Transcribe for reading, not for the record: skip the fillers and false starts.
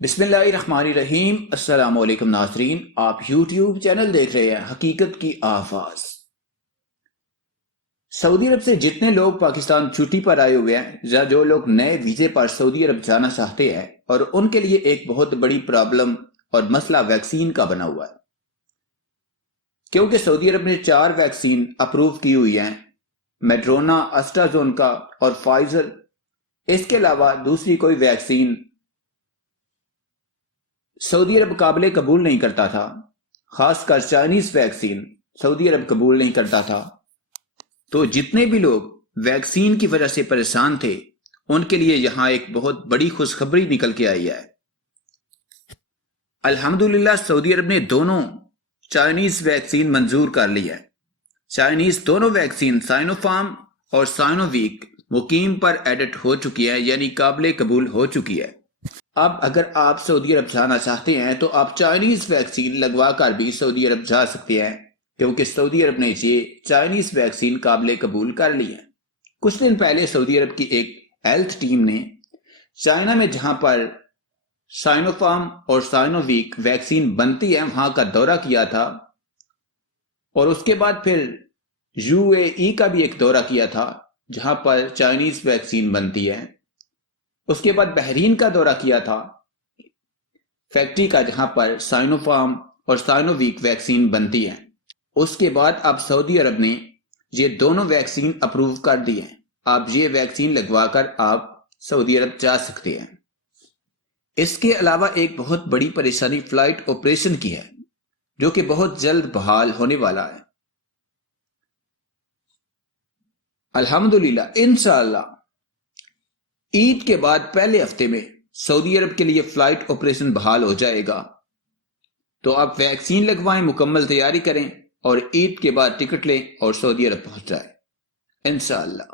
بسم اللہ الرحمن الرحیم۔ السلام علیکم ناظرین، آپ یوٹیوب چینل دیکھ رہے ہیں حقیقت کی آواز۔ سعودی عرب سے جتنے لوگ پاکستان چھٹی پر آئے ہوئے ہیں یا جو لوگ نئے ویزے پر سعودی عرب جانا چاہتے ہیں، اور ان کے لیے ایک بہت بڑی پرابلم اور مسئلہ ویکسین کا بنا ہوا ہے، کیونکہ سعودی عرب نے 4 ویکسین اپروو کی ہوئی ہیں، میڈرونا، اسٹرازونیکا اور فائزر۔ اس کے علاوہ دوسری کوئی ویکسین سعودی عرب قابل قبول نہیں کرتا تھا، خاص کر چائنیز ویکسین سعودی عرب قبول نہیں کرتا تھا۔ تو جتنے بھی لوگ ویکسین کی وجہ سے پریشان تھے، ان کے لیے یہاں ایک بہت بڑی خوشخبری نکل کے آئی ہے۔ الحمدللہ سعودی عرب نے دونوں چائنیز ویکسین منظور کر لی ہے۔ چائنیز دونوں ویکسین سائنو فارم اور سائنو ویک مقیم پر ایڈٹ ہو چکی ہے، یعنی قابل قبول ہو چکی ہے۔ اب اگر آپ سعودی عرب جانا چاہتے ہیں تو آپ چائنیز ویکسین لگوا کر بھی سعودی عرب جا سکتے ہیں، کیونکہ سعودی عرب نے یہ چائنیز ویکسین قابل قبول کر لی ہے۔ کچھ دن پہلے سعودی عرب کی ایک ہیلتھ ٹیم نے چائنا میں جہاں پر سائنو فارم اور سائنو ویک ویکسین بنتی ہے وہاں کا دورہ کیا تھا، اور اس کے بعد پھر UAE کا بھی ایک دورہ کیا تھا جہاں پر چائنیز ویکسین بنتی ہے۔ اس کے بعد بحرین کا دورہ کیا تھا، فیکٹری کا جہاں پر سائنو فارم اور سائنو ویک ویکسین بنتی ہے۔ اس کے بعد اب سعودی عرب نے یہ دونوں ویکسین اپروو کر دی ہیں۔ آپ یہ ویکسین لگوا کر آپ سعودی عرب جا سکتے ہیں۔ اس کے علاوہ ایک بہت بڑی پریشانی فلائٹ آپریشن کی ہے، جو کہ بہت جلد بحال ہونے والا ہے۔ الحمدللہ انشاءاللہ عید کے بعد پہلے ہفتے میں سعودی عرب کے لیے فلائٹ آپریشن بحال ہو جائے گا۔ تو آپ ویکسین لگوائیں، مکمل تیاری کریں اور عید کے بعد ٹکٹ لیں اور سعودی عرب پہنچ جائیں انشاءاللہ۔